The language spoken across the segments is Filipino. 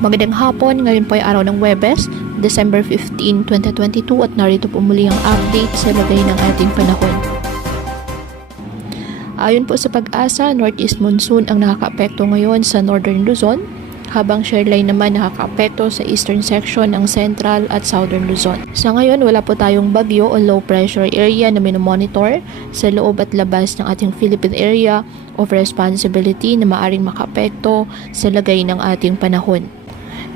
Magandang hapon, ngayon po ay araw ng Huwebes, December 15, 2022 at narito po muli ang update sa lagay ng ating panahon. Ayon po sa pag-asa, northeast monsoon ang nakakaapekto ngayon sa northern Luzon, habang shoreline naman nakakaapekto sa eastern section ng central at southern Luzon. Sa ngayon, wala po tayong bagyo o low pressure area na minomonitor sa loob at labas ng ating Philippine Area of Responsibility na maaring makaapekto sa lagay ng ating panahon.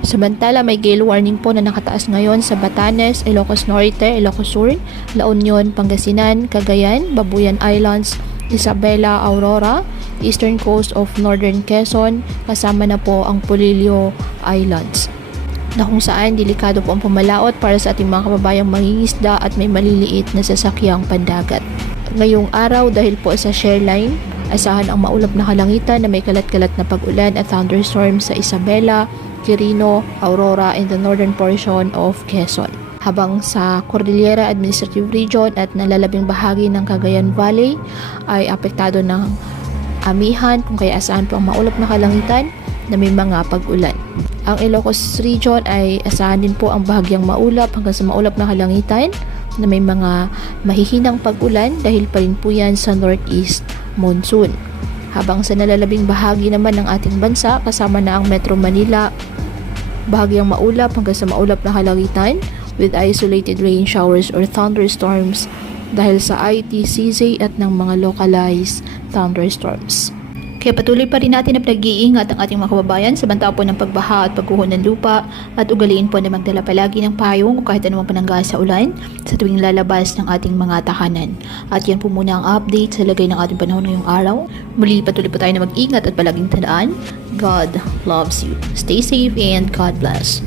Samantala, may gale warning po na nakataas ngayon sa Batanes, Ilocos Norte, Ilocos Sur, La Union, Pangasinan, Cagayan, Babuyan Islands, Isabela, Aurora, eastern coast of northern Quezon, kasama na po ang Polillo Islands, na kung saan delikado po ang pumalaot para sa ating mga kababayang mangingisda at may maliliit na sasakyang pandagat. Ngayong araw, dahil po sa shoreline, asahan ang maulap na kalangitan na may kalat-kalat na pag-ulan at thunderstorms sa Isabela, Quirino, Aurora, and the northern portion of Quezon. Habang sa Cordillera Administrative Region at nalalabing bahagi ng Cagayan Valley ay apektado ng amihan, kung kaya asahan po ang maulap na kalangitan na may mga pag-ulan. Ang Ilocos Region ay asahan din po ang bahagyang maulap hanggang sa maulap na kalangitan na may mga mahihinang pag-ulan dahil pa rin po yan sa northeast monsoon. Habang sa nalalabing bahagi naman ng ating bansa, kasama na ang Metro Manila, bahagyang maulap hanggang sa maulap na kalangitan with isolated rain showers or thunderstorms dahil sa ITCZ at ng mga localized thunderstorms. Kaya patuloy pa rin natin na pinag-iingat ang ating mga kababayan sa banta po ng pagbaha at pagguho ng lupa at ugaliin po na magdala palagi ng payong o kahit anumang panangga sa ulan sa tuwing lalabas ng ating mga tahanan. At yan po muna ang update sa lagay ng ating panahon ngayong araw. Muli patuloy po tayo na mag-ingat at palaging tandaan, God loves you. Stay safe and God bless.